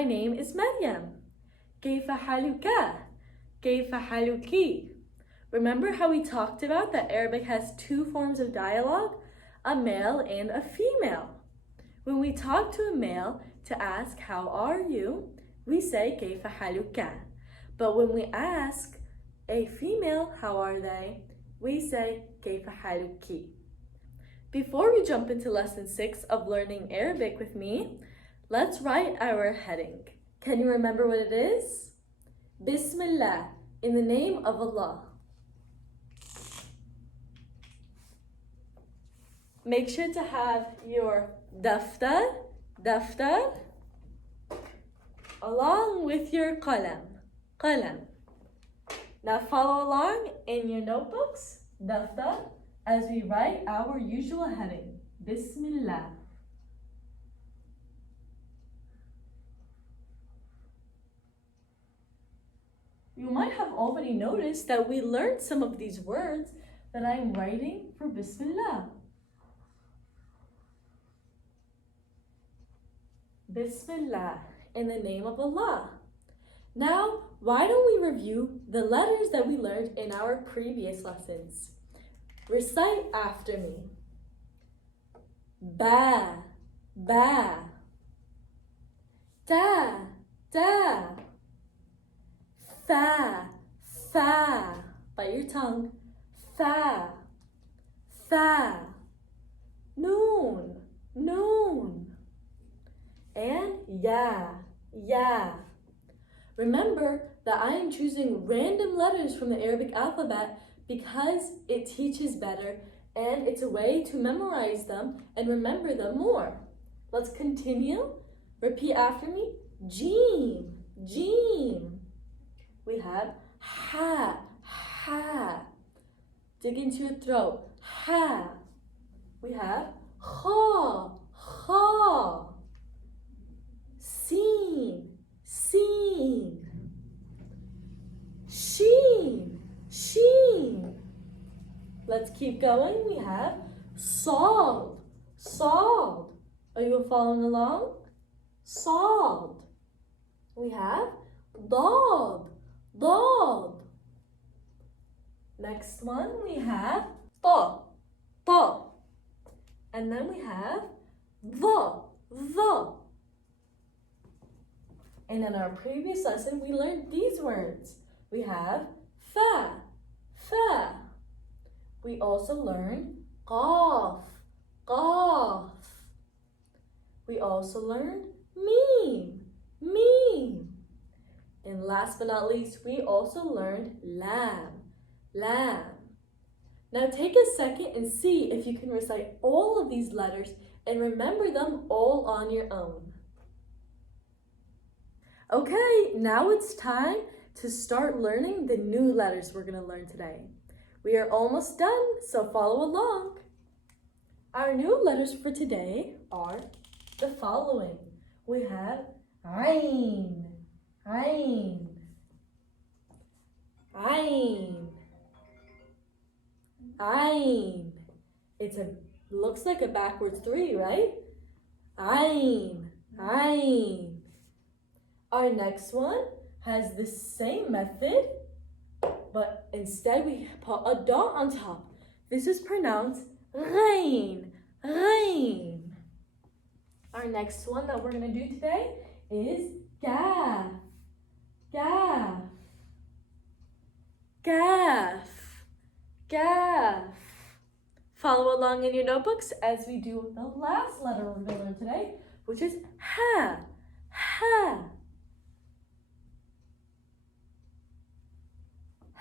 My name is Miriam. كيف حالك? كيف حالك? Remember how we talked about that Arabic has two forms of dialogue, a male and a female. When we talk to a male to ask how are you, we say كيف حالك. But when we ask a female how are they, we say كيف حالك. Before we jump into lesson 6 of learning Arabic with me, let's write our heading. Can you remember what it is? Bismillah, in the name of Allah. Make sure to have your daftar along with your qalam. Now follow along in your notebooks, daftar, as we write our usual heading, Bismillah. You might have already noticed that we learned some of these words that I'm writing for Bismillah. Bismillah, in the name of Allah. Now, why don't we review the letters that we learned in our previous lessons? Recite after me. Ba, ta, fa, bite your tongue, fa, noon, and ya. Remember that I am choosing random letters from the Arabic alphabet because it teaches better and it's a way to memorize them and remember them more. Let's continue. Repeat after me. Jim. We have ha. Dig into your throat. Ha. We have kha. Sin. Sheen. Let's keep going. We have sald. Are you following along? Sald. We have dad. Next one we have ta. And then we have the. And in our previous lesson, we learned these words. We have fa. We also learned qaf. We also learned meme. And last but not least, we also learned lam. Now take a second and see if you can recite all of these letters and remember them all on your own. Okay, now it's time to start learning the new letters we're going to learn today. We are almost done, so follow along. Our new letters for today are the following. We have ayn. Looks like a backwards 3, right? Ayn. Our next one has the same method, but instead we put a dot on top. This is pronounced rain. Our next one that we're going to do today is gaf. Follow along in your notebooks as we do the last letter we're going to learn today, which is ha.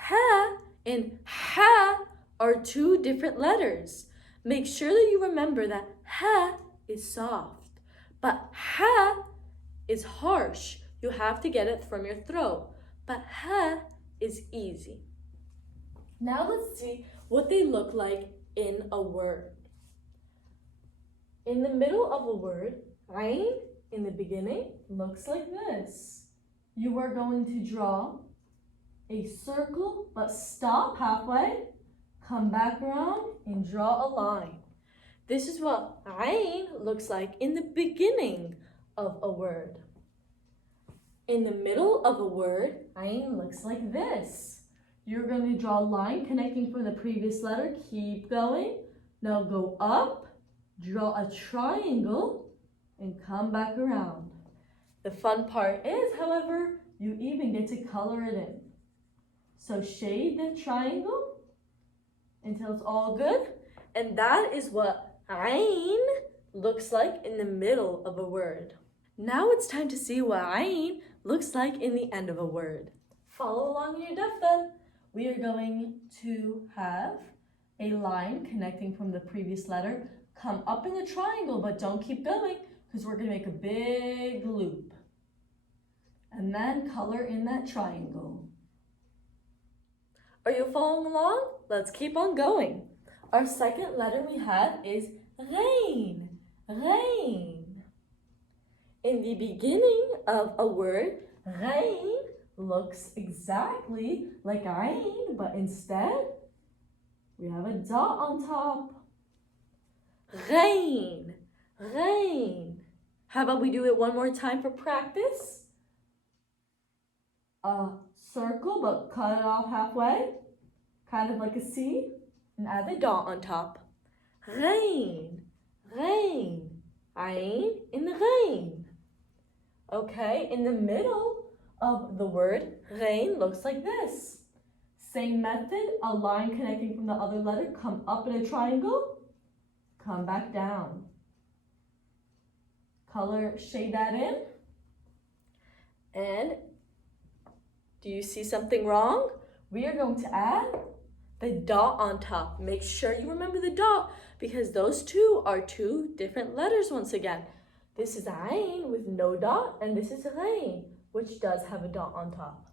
Ha and ha are two different letters. Make sure that you remember that ha is soft, but ha is harsh. You have to get it from your throat, but ha is easy. Now let's see what they look like in a word. In the middle of a word, ayn, in the beginning, looks like this. You are going to draw a circle, but stop halfway, come back around and draw a line. This is what ayn looks like in the beginning of a word. In the middle of a word, ayn looks like this. You're going to draw a line connecting from the previous letter. Keep going. Now go up, draw a triangle, and come back around. The fun part is, however, you even get to color it in. So shade the triangle until it's all good. And that is what ayn looks like in the middle of a word. Now it's time to see what ayn looks like in the end of a word. Follow along in your daftar. We are going to have a line connecting from the previous letter. Come up in the triangle, but don't keep going because we're going to make a big loop. And then color in that triangle. Are you following along? Let's keep on going. Our second letter we have is rain. Rain. In the beginning of a word, rain looks exactly like ayn, but instead we have a dot on top. Rain. Rain. How about we do it one more time for practice? A circle, but cut it off halfway, kind of like a C, and add the dot on top. Rain, rain, ayn in the rain. Okay, in the middle of the word, rain looks like this. Same method, a line connecting from the other letter, come up in a triangle, come back down. Color, shade that in. And do you see something wrong? We are going to add the dot on top. Make sure you remember the dot because those two are two different letters once again. This is ayn with no dot and this is rain, which does have a dot on top.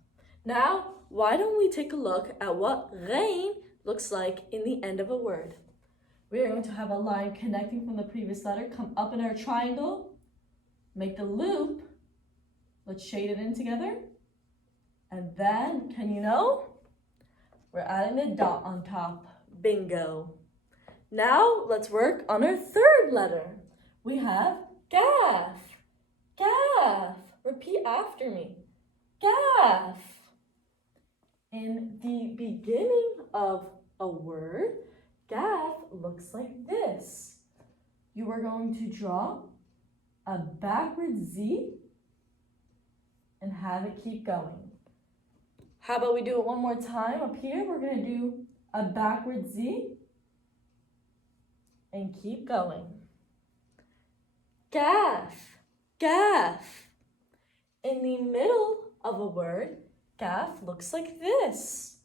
Now, why don't we take a look at what rain looks like in the end of a word. We are going to have a line connecting from the previous letter, come up in our triangle, make the loop. Let's shade it in together. And then, can you know? We're adding a dot on top. Bingo. Now, let's work on our third letter. We have gaff. Gaff. Repeat after me. Gaff. In the beginning of a word, gaff looks like this. You are going to draw a backward Z and have it keep going. How about we do it one more time? Up here, we're going to do a backward Z and keep going. Gaff, gaff. In the middle of a word, gaff looks like this.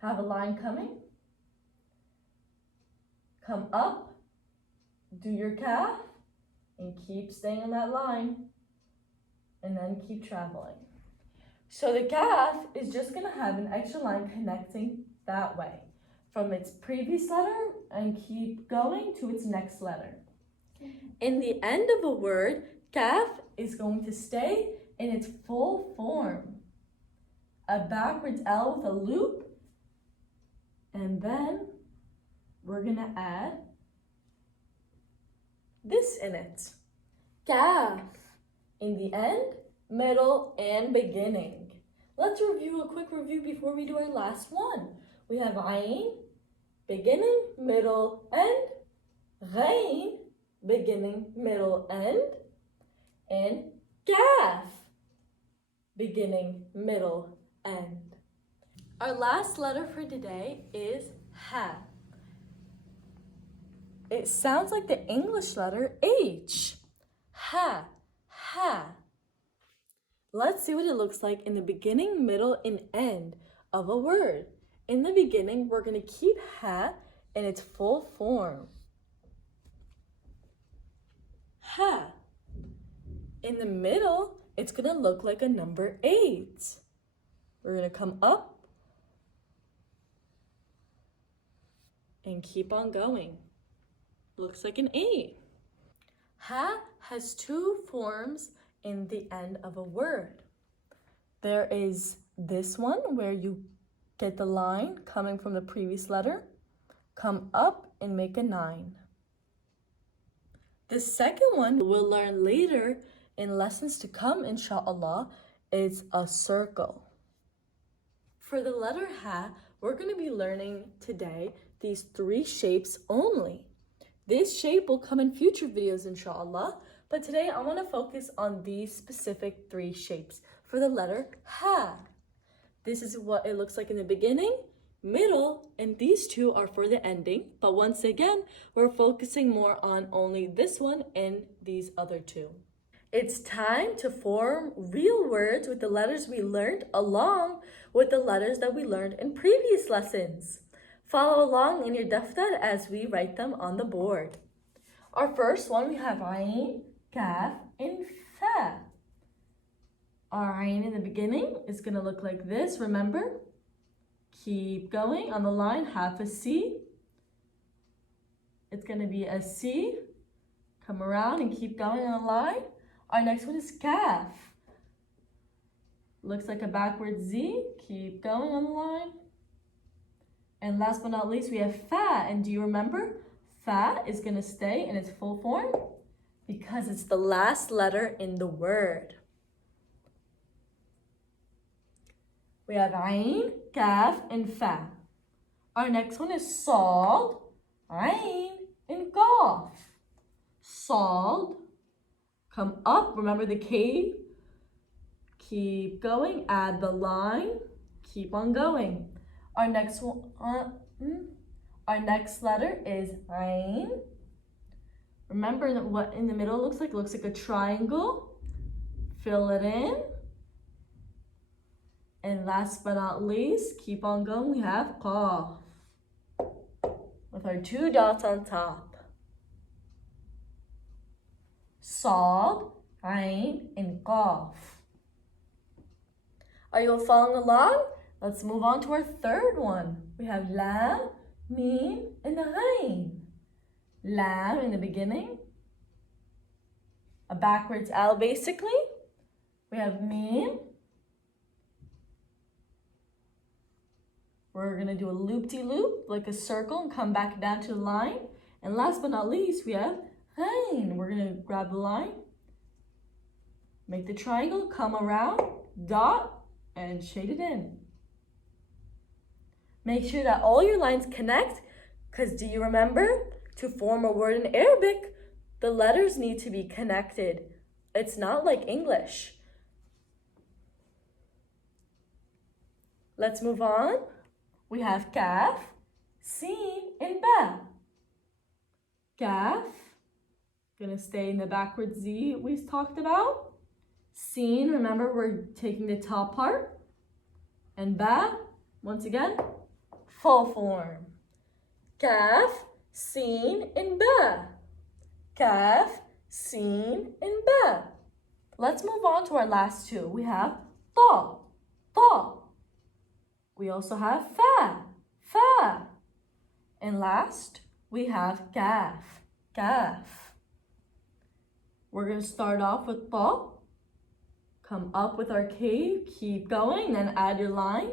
Have a line coming. Come up, do your gaff, and keep staying on that line. And then keep traveling. So the gaff is just going to have an extra line connecting that way from its previous letter and keep going to its next letter. In the end of a word, gaff is going to stay in its full form. A backwards L with a loop, and then we're going to add this in it. Gaff. In the end, middle, and beginning. Let's review a quick review before we do our last one. We have ayn, beginning, middle, end. Rain, beginning, middle, end. And gaff, beginning, middle, end. Our last letter for today is ha. It sounds like the English letter H. Ha. Ha. Let's see what it looks like in the beginning, middle, and end of a word. In the beginning, we're going to keep ha in its full form. Ha. In the middle, it's going to look like a number 8. We're going to come up and keep on going. Looks like an 8. Ha has two forms in the end of a word. There is this one where you get the line coming from the previous letter, come up and make a 9. The second one we'll learn later in lessons to come, inshallah, is a circle. For the letter Ha, we're going to be learning today these 3 shapes only. This shape will come in future videos, inshallah, but today I want to focus on these specific 3 shapes for the letter Ha. This is what it looks like in the beginning, middle, and these 2 are for the ending. But once again, we're focusing more on only this one and these other 2. It's time to form real words with the letters we learned along with the letters that we learned in previous lessons. Follow along in your daftar as we write them on the board. Our first one, we have Ain, Kaf, and Fa. Our Ain in the beginning is going to look like this, remember? Keep going on the line, half a C. It's going to be a C. Come around and keep going on the line. Our next one is Kaf. Looks like a backward Z. Keep going on the line. And last but not least, we have Fa. And do you remember? Fa is going to stay in its full form because it's the last letter in the word. We have Ain, Kaf, and Fa. Our next one is Sald, Ain, and Qaf. Sald. Come up, remember the K. Keep going, add the line, keep on going. Our next letter is Ain. Remember what in the middle looks like? It looks like a triangle. Fill it in. And last but not least, keep on going, we have Qaf with our 2 dots on top. Sad, Ain, and Qaf. Are you all following along? Let's move on to our third one. We have Lam, Mim, and Ain. Lam in the beginning. A backwards L basically. We have Mim. We're going to do a loop-de-loop, like a circle, and come back down to the line. And last but not least, we have Ain. We're going to grab the line, make the triangle, come around, dot, and shade it in. Make sure that all your lines connect, because do you remember? To form a word in Arabic, the letters need to be connected. It's not like English. Let's move on. We have Kaf, Sin, and Ba. Kaf, gonna stay in the backward Z we talked about. Sin, remember we're taking the top part. And Ba, once again, full form. Kaf, Sin, and Ba. Kaf, Sin, and Ba. Let's move on to our last 2. We have Ta, Ta. We also have Fa, Fa. And last, we have Kaf, Kaf. We're going to start off with Ta. Come up with our K, keep going, then add your line.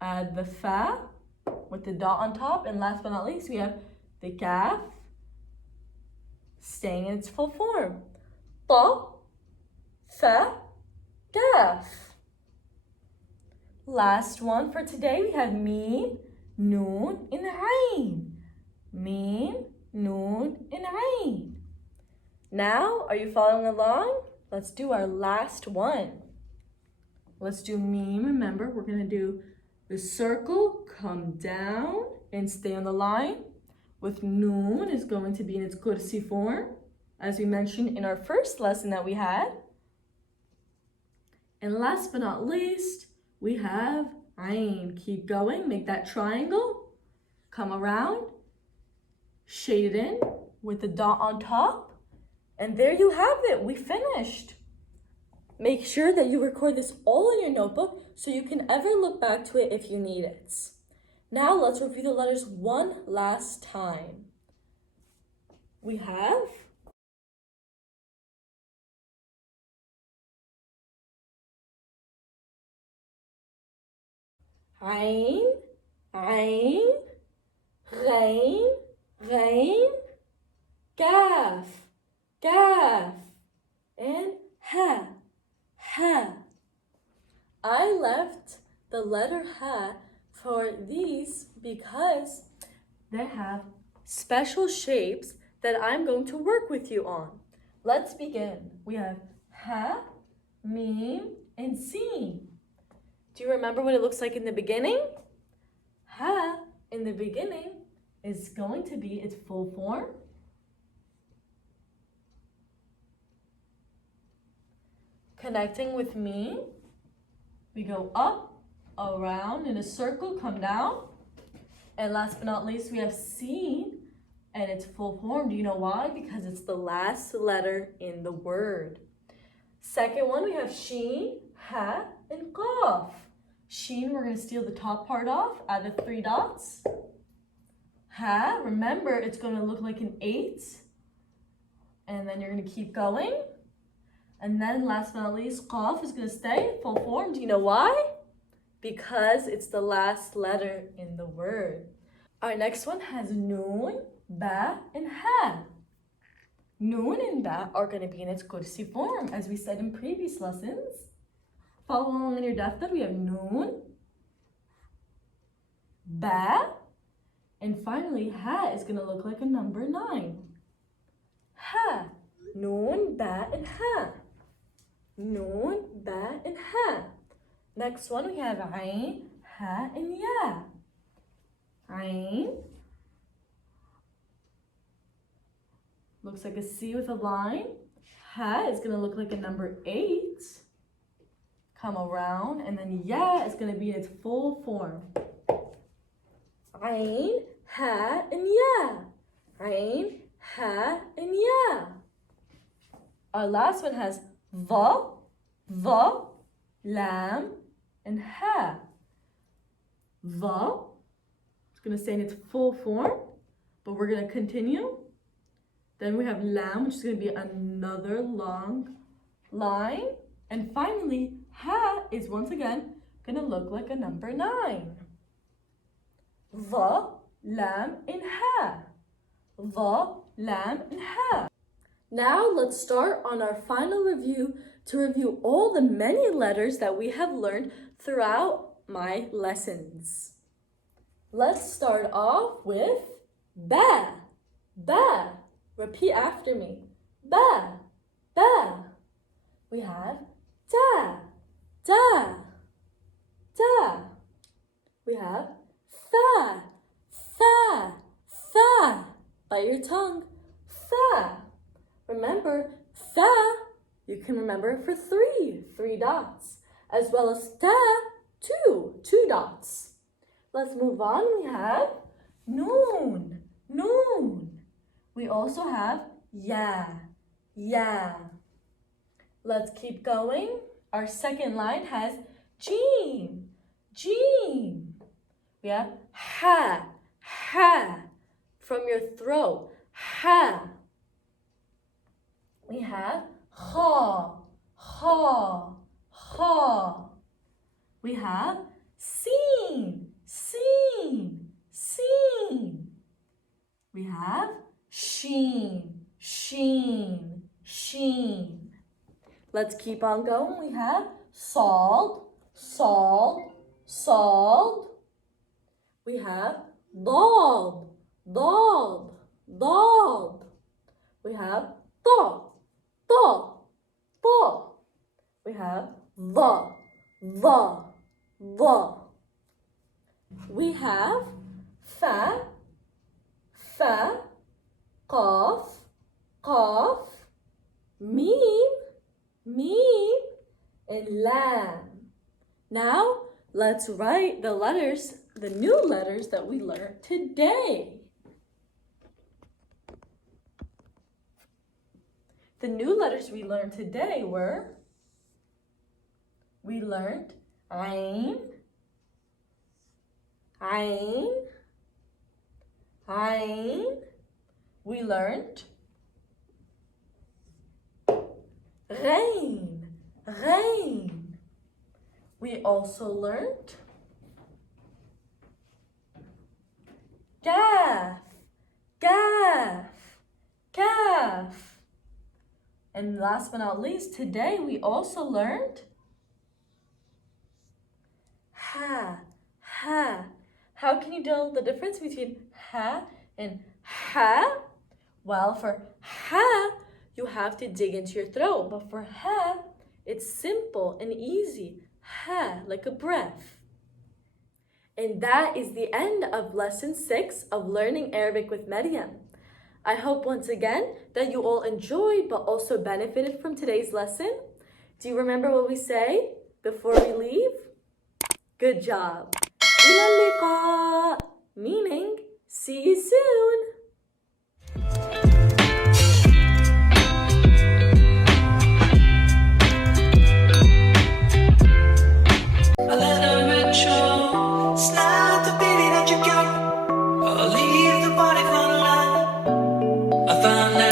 Add the Fa with the dot on top. And last but not least, we have the Kaf staying in its full form. Ta, Fa, Kaf. Last one for today, we have Mim, Noon, and Ain. Mim, Noon, and Ain. Now, are you following along? Let's do our last one. Let's do Mim. Remember, we're going to do the circle, come down, and stay on the line. With Noon is going to be in its kursi form, as we mentioned in our first lesson that we had. And last but not least, we have Ain. Keep going, make that triangle, come around, shade it in with the dot on top, and there you have it, we finished. Make sure that you record this all in your notebook so you can ever look back to it if you need it. Now let's review the letters one last time. We have Ain, Ain, Ghain, Ghain, Gaf, gaf, and ha, ha. I left the letter ha for these because they have special shapes that I'm going to work with you on. Let's begin. We have ha, mim, and sin. Do you remember what it looks like in the beginning? Ha in the beginning is going to be its full form. Connecting with mim, we go up, around in a circle, come down. And last but not least, we have sin and its full form. Do you know why? Because it's the last letter in the word. Second one, we have shin, ha, and qaf. Shin, we're going to steal the top part off, add the 3 dots. Ha, remember, it's going to look like an 8. And then you're going to keep going. And then last but not least, qaf is going to stay full form. Do you know why? Because it's the last letter in the word. Our next one has noon, ba, and ha. Noon and ba are going to be in its kursi form, as we said in previous lessons. Follow along in your daftar. We have noon, ba, and finally ha is going to look like a number 9. Ha, noon, ba, and ha. Noon, ba, and ha. Next one we have ayn, ha, and ya. Ayn looks like a C with a line. Ha is going to look like a number 8. Come around, and then ya is going to be its full form. Ayn, ha, and ya. Ayn, ha, and ya. Our last one has va, lam, and ha. Va, it's going to stay in its full form, but we're going to continue. Then we have lam, which is going to be another long line. And finally, ha is once again going to look like a number 9. Va, lam, and ha. Va, lam, and ha. Now let's start on our final review to review all the many letters that we have learned throughout my lessons. Let's start off with ba, ba. Repeat after me. Ba, ba. We have da, da, da. We have fa, fa, fa. Bite your tongue. Fa. Remember, fa, you can remember it for 3 dots, as well as ta, 2 dots. Let's move on. We have noon, noon. We also have ya, ya. Let's keep going. Our second line has jeen, jeen. We have ha, ha. From your throat, ha. We have ha, ha, ha. We have seen, seen, seen. We have sheen, sheen, sheen. Let's keep on going. We have salt, salt, salt. We have dog, dog, dog. We have dog. Da, da. We have the, the. We have fa, fa, qaf, qaf, mim, mim, and lam. Now, let's write the letters, the new letters that we learned today. The new letters we learned today were, we learned ayn, ayn, ayn. We learned rain, rain. We also learned kaf, kaf, kaf. And last but not least, today we also learned ha, ha. How can you tell the difference between ha and ha? Well, for ha, you have to dig into your throat. But for ha, it's simple and easy. Ha, like a breath. And that is the end of lesson 6 of learning Arabic with Miriam. I hope once again that you all enjoyed but also benefited from today's lesson. Do you remember what we say before we leave? Good job. إلى اللقاء, meaning see you soon.